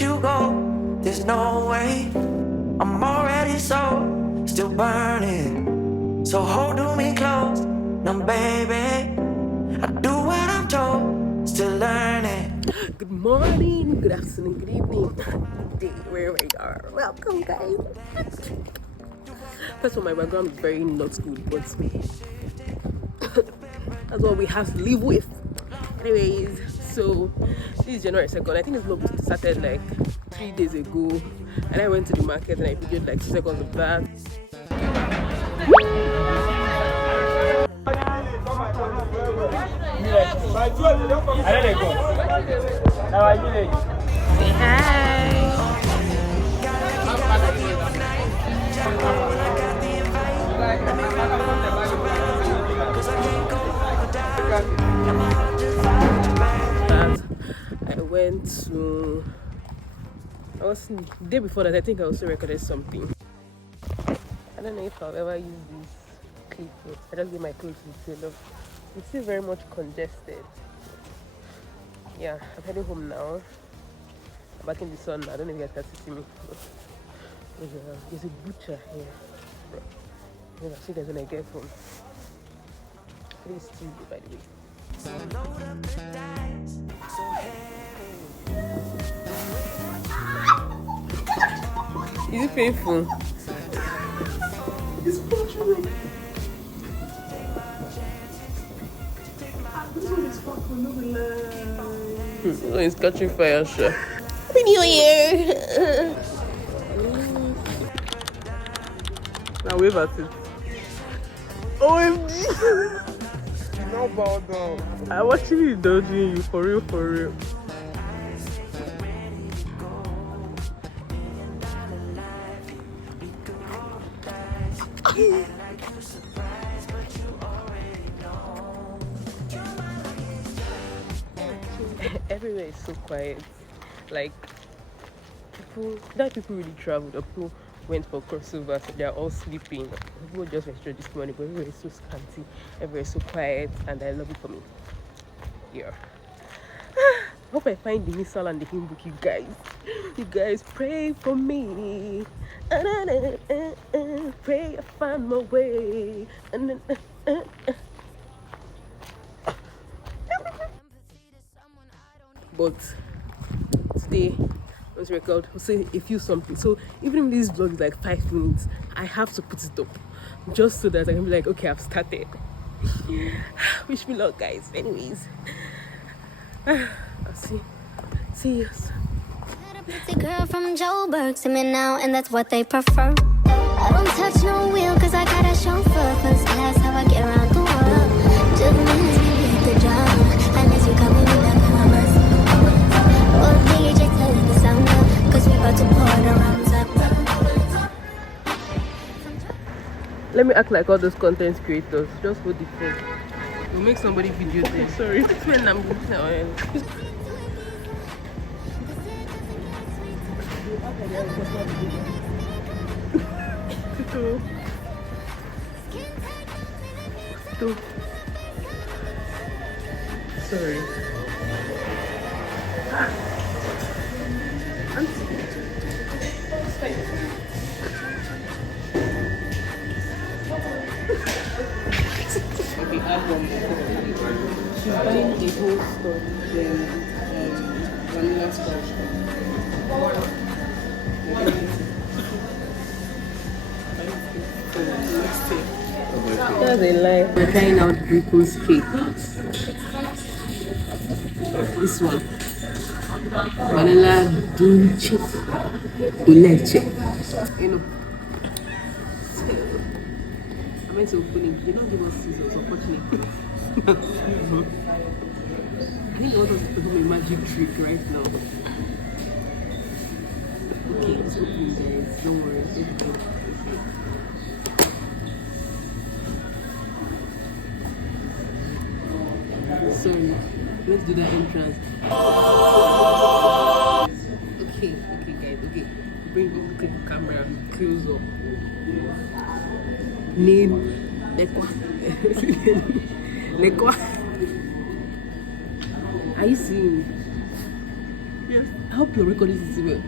let you go. There's no way. I'm already so still burning. So hold me close, now baby. I do what I'm told, still learning. Good morning, good afternoon, good evening, good day, wherever you are. Welcome, guys. First of all, my background is very not good, but that's what we have to live with. Anyways, so this is January 2nd. I think this vlog started like 3 days ago, and I went to the market and I videoed like 2 seconds of that. Say hi. I was the day before that. I think I also recorded something. I don't know if I'll ever use this clip yet. I just get my clothes to the tailor. It's still very much congested. Yeah, I'm heading home now. I'm back in the sun. I don't know if you guys can see me. There's a butcher here. I'll see you guys when I get home. Today is Tuesday, by the way. Is it painful? It's cultural. This one is fucking Oh, it's catching fire, sure. Happy New Year! Now wave at it. OMG! no bow down. I'm actually indulging you, for real, for real. Everywhere is so quiet. Like people really traveled. Or people went for crossover, so they're all sleeping. People just registered this morning, but everywhere is so scanty. Everywhere is so quiet, and I love it for me. Yeah. Hope I find the missile and the hymn book, you guys. You guys pray for me. Pray I find my way. But today, let's record. We'll say a few something. So even if this vlog is like 5 minutes, I have to put it up just so that I can be like, okay, I've started. Wish me luck, guys. Anyways, I'll see you. Pretty girl from Joburg to me now, and that's what they prefer. I don't touch no wheel cause I got a chauffeur. First class, how I get around the world. Just minutes, maybe hit the job. Unless you come in with that commerce. Oh, DJ, tell me the sound up, cause we about to pour the rounds up. Let me act like all those content creators. Just hold the phone. We'll make somebody video there. Sorry. It's when I'm Sorry. She's buying the whole store. Then vanilla scotch. That's a lie. We're trying out Rico's cake. This one. Vanilla dulce de leche. You know. I meant to open it. They don't give us scissors, unfortunately. I think they want us to do a magic trick right now. Okay, it's open, guys. Don't worry. It's okay. Sorry, let's do that entrance. Okay, guys, okay. Bring the camera close up. Name Lekwa. Are you seeing? Yes. I hope you're recording this well.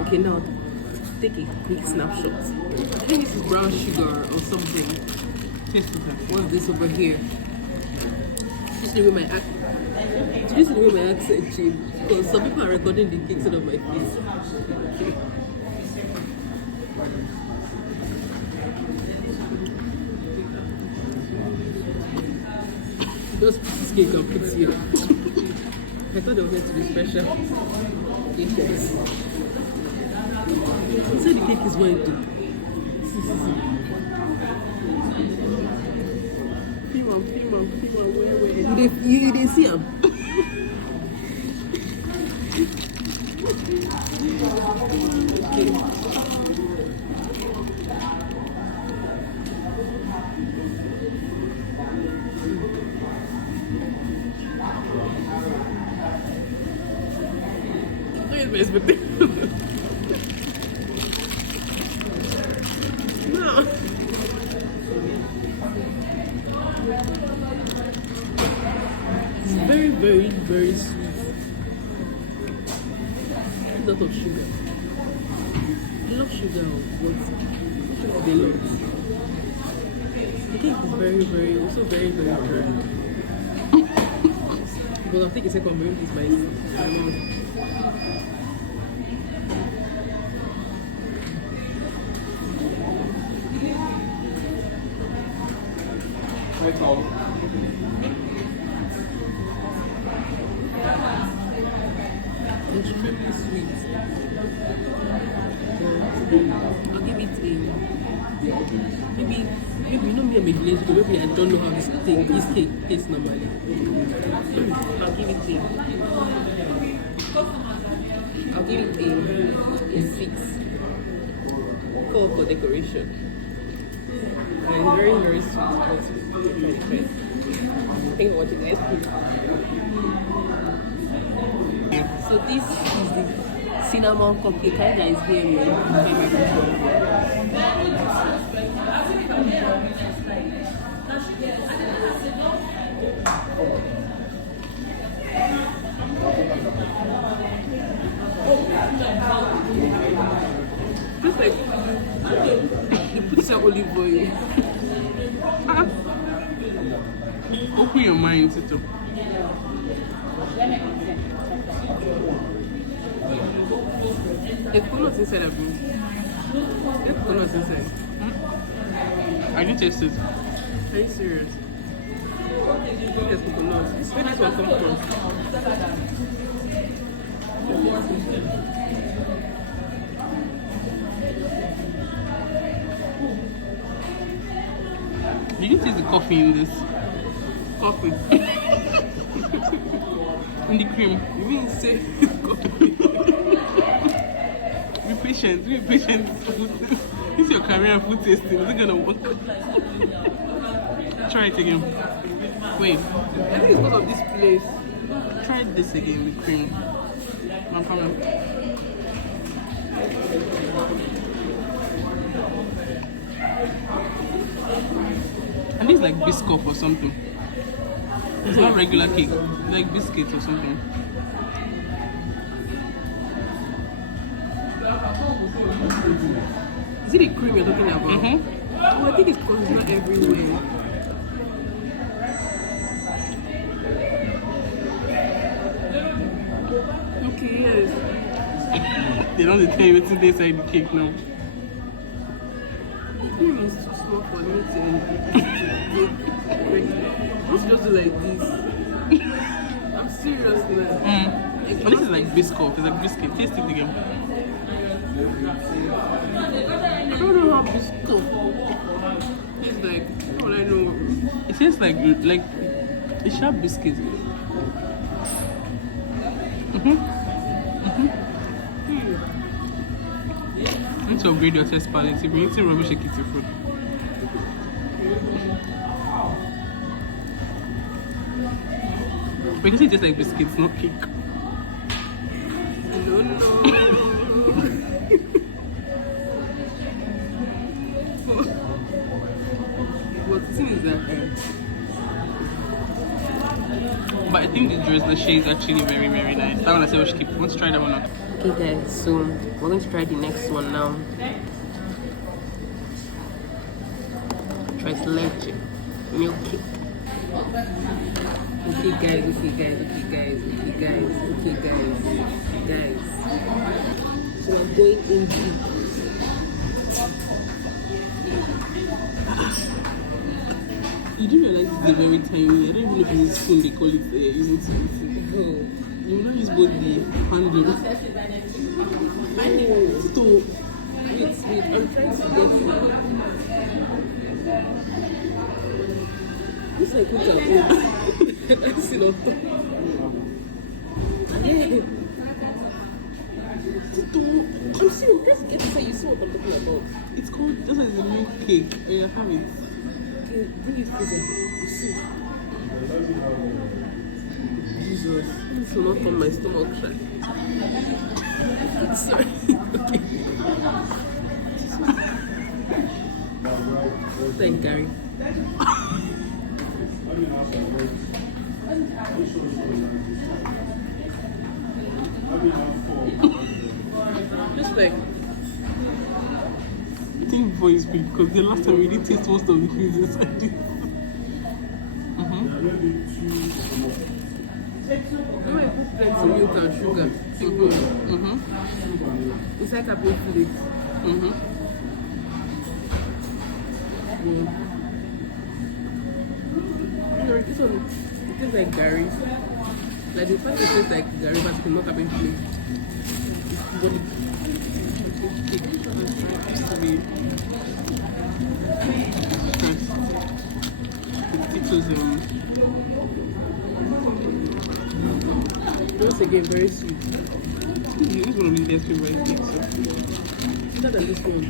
Okay, now take a quick snapshot. I think this is brown sugar or something. Taste it. What's this over here? Just the way my accent changed. Because some people are recording the cakes out of my face. Okay. Just put this cake and put here. I thought they were meant to be special. Okay, guys. Inside the cake is white too. See. Where? You didn't see him. Okay. Where's my expectation? No. It's very, very, very sweet. A lot of sugar. I love sugar, but sugar a lot. The cake is very, very, also very, very dry. But I'll take a second, maybe it's my mouth. Extremely sweet. I'll give it a maybe you know me, I'm a village girl, maybe I don't know how this cake tastes normally. I'll give it a 6. Call for decoration. And it's very, very sweet. Thank you for watching, guys. So this is the cinnamon cupcake. Can you guys hear me? Just like you put some olive oil. Open your mind, Tito. There's coconuts inside of me. There's coconuts inside. I didn't taste it. Are you serious? There's coconuts. Where this one come from? Did you taste the coffee in this? Coffee. In the cream? You mean say coffee? Be patient. This is your career in food tasting. Is it gonna work? Try it again. Wait. I think it's because of this place. Try this again with cream. No problem. And this is like biscuit or something. It's not regular cake. It's like biscuits or something. Is it the cream you're talking about? Mm-hmm. Oh, I think it's because it's not everywhere. Okay, yes. They don't tell you what's inside the cake now. The cream is too small for me to let's just do like this. I'm serious now. Oh, this is like biscuit. It's like biscuit. Taste it again. I don't know how this tastes like. All I know. It tastes like a sharp biscuit. You need to upgrade your taste palette. If you're eating rubbish, eat your food. Because it tastes like biscuits, not cake. No. But the thing is that But think the dress, the shade is actually very, very nice. That one I said we should keep. Want to try that one out? Okay guys, so we're going to try the next one now. Try leche milk cake. Okay guys. So I'm going in deep. You do realize it's a very tiny. I don't even know if it's a spoon they call it using spoon. Oh. You will not use both the handles. So, wait, I'm trying to get it. It's like what I see on top. Yeah. I'm seeing, just get to say you see what I'm talking about. It's called, just as a milk cake. Yeah, have it. Okay, bring it closer. You see. Jesus. This will not from my stomach. Sorry. Okay. Thank Garri. Just like I think voice big because the last time we did taste most of the things inside this. when I put plenty milk and sugar, simple. It's like a big flake. You know, this one it tastes like Garri. Like the fact it tastes like Garri, but it's not a big flake. But once again, very sweet. This is one of India's favorite cakes. Better than this one.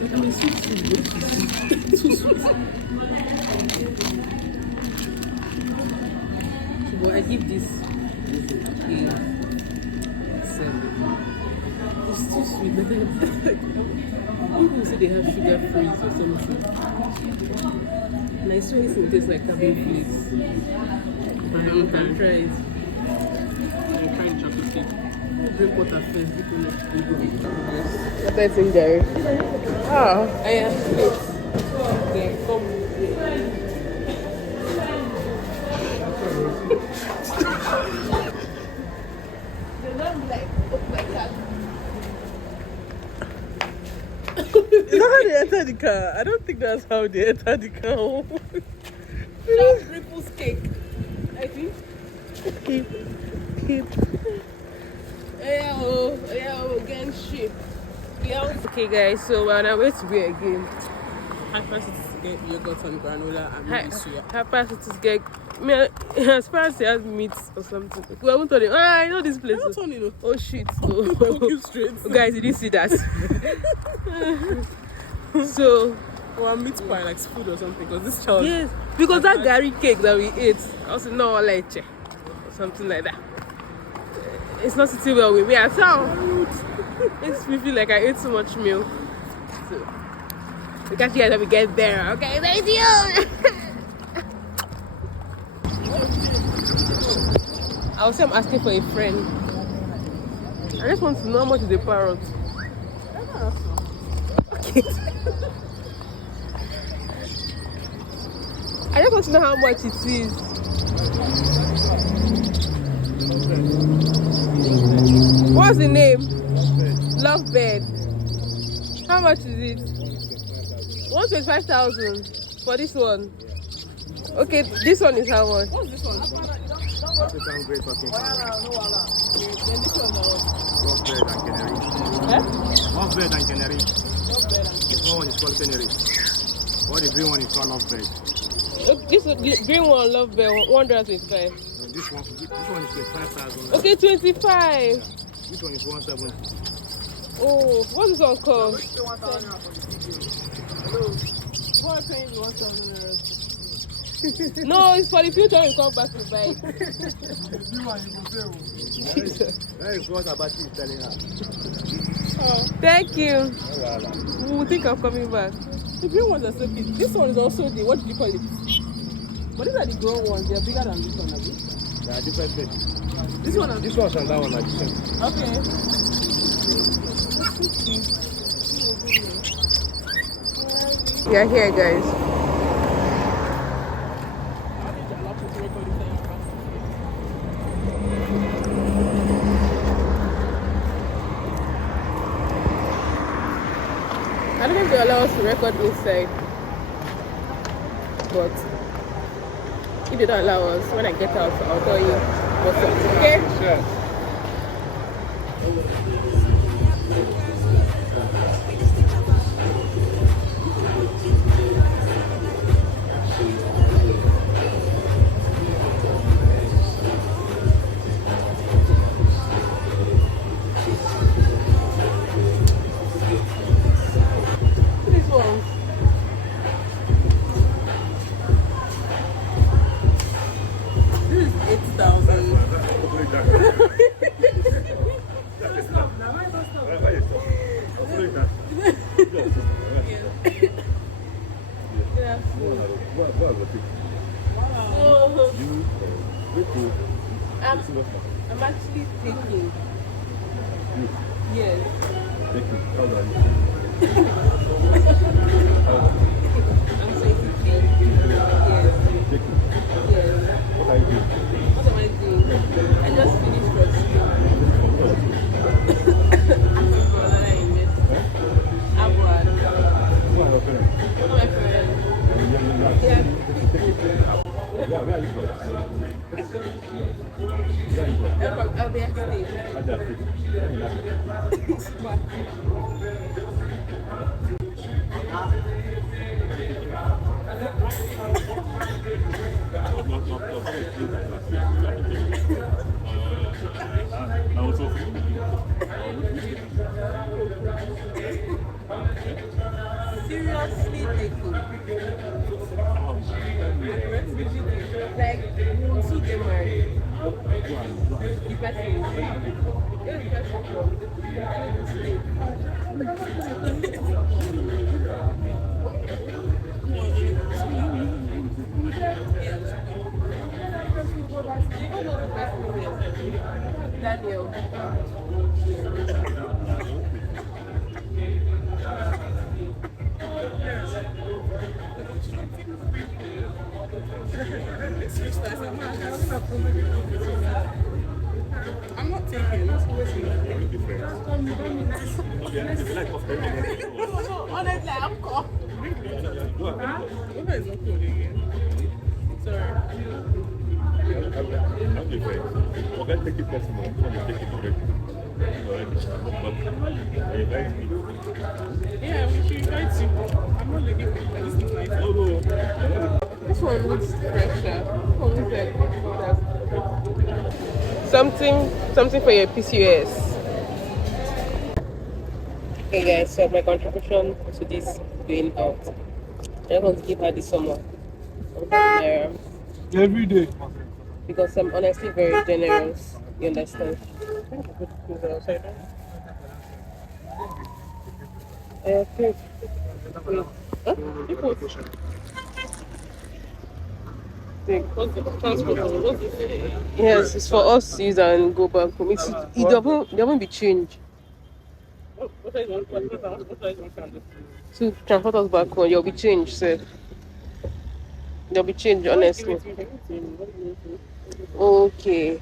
But I mean, sweet. Too sweet. But I give this a 7. It's too sweet. People say they have sugar free or something. And I swear it tastes like cabin flakes. You can try it. I'm trying chocolate cake. Drink water first because what I think, Garri? Oh, I am. Okay, come. Is that how they enter the car? I don't think that's how they enter the car. Just Ripple's cake. I think. Keep. Yeah, again, shit. Yeah. Okay, guys, so we're on our way to be again. Hypercities get yogurt and granola and maybe suya. Hypercities get. As far as they have meat or something. We haven't told him. I know this place. I don't know. Oh shit. You straight. Guys, did you see that? So. Or meat pie, like food or something, because this child. Yes, because that Garri cake that we ate, I was no leche or something like that. It's not sitting well with me at all. Makes me feel like I ate so much milk. So, we catch you guys when we get there. Okay, thank you. I was I'm asking for a friend. I just want to know how much is a parrot. Okay. I just want to know how much it is. What's the name? Lovebird. How much is it? 125,000 for this one. Okay, this one is how much? What's this one? African great fucking Then this one Lovebird and Canary. Lovebird and The small one is called Canary. What the green one is called Lovebird. this the green one, Lovebird, 125. No, this one is 25,000. Okay, 25. Yeah. This one is 170. Oh, what's this one called? No, it's for the future when you come back to buy it. That is what Abati is telling her. Thank you. No wahala. We will think of coming back. The green ones are so cute. This one is also the, what did you call it? But these are the grown ones. They're bigger than this one, are they? They are different things. This one, This one and that one are different. okay. We are here, guys. I don't know if they allow us to record inside, but if they don't allow us, when I get out, I'll tell you what's up. Okay? Sure. This one. This is 8,000. I'm actually taking. Yes. I'm taking. Yes. Yes. What am I doing? I just finished from school. I'm my brother in this. Abroad. One of my friends. Yeah. I'll be at stage. Seriously taking. Like, we will soon get married. The person. Where is the person Daniel. I'm not taking it. Honestly, I'm cold. What is not cold again? Sorry. Okay, take it personal. I'm going to take it correctly. Yeah, we should invite you. I'm not looking for this is nice. No, no. This one looks fresher. This one looks like something for your PCOS. Okay guys, so my contribution to this going out. I just want to give her this summer. Every day. Because I'm honestly very generous. You understand? Okay. Wait. Huh? Yes, it's for us to use and go back home. There won't be change. To transport us back home, there'll be change, sir. There'll be change, honestly. Okay.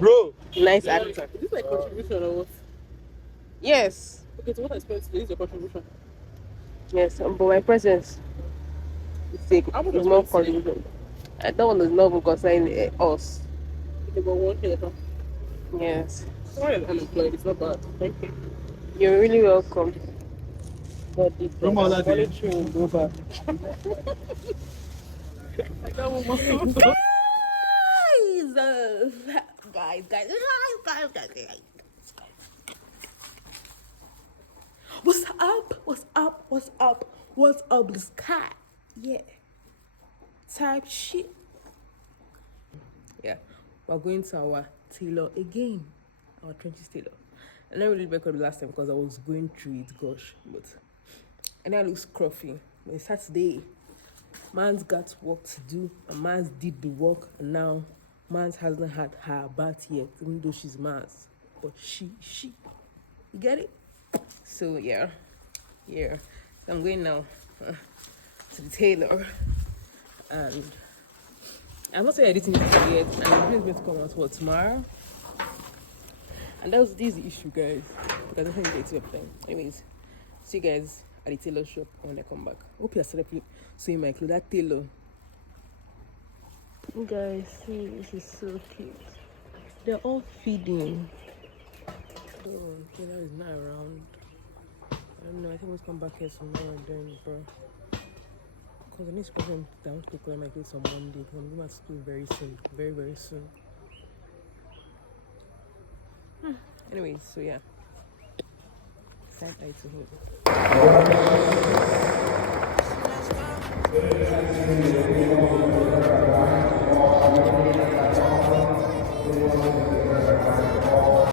Bro. Nice actor. Is this like contribution or what? Yes. Okay, so what I spent today is your contribution. Yes, but my presence is more contribution. That one is not even concerning us. Okay, but one here. Yes. Sorry, I'm unemployed. It's not bad. Thank you. You're really welcome. But the Money will go back. Guys. What's up, the sky? Yeah. Type shit. Yeah. We're going to our tailor again. Our trenches tailor. I never really recorded last time because I was going through it, gosh. But and I look scruffy. But it's Saturday. Man's got work to do, and Man's did the work, and now Man's hasn't had her bath yet, even though she's Man's. But she, you get it? So yeah. So I'm going now to the tailor, and I'm not saying editing it yet, and the video is going to come out for tomorrow. And this is the issue, guys, because I don't think it's up time. Anyways, see you guys at the tailor shop when I come back. Hope you're started seeing my clothes. That tailor. You guys, see, this is so cute. They're all feeding. Oh, tailor is not around. I don't know. I think we'll come back here tomorrow then, bro. Because I need to put them down to collect my clothes on Monday. Because I'm going to school very soon. Very, very soon. Anyways, so yeah. Side eye to him.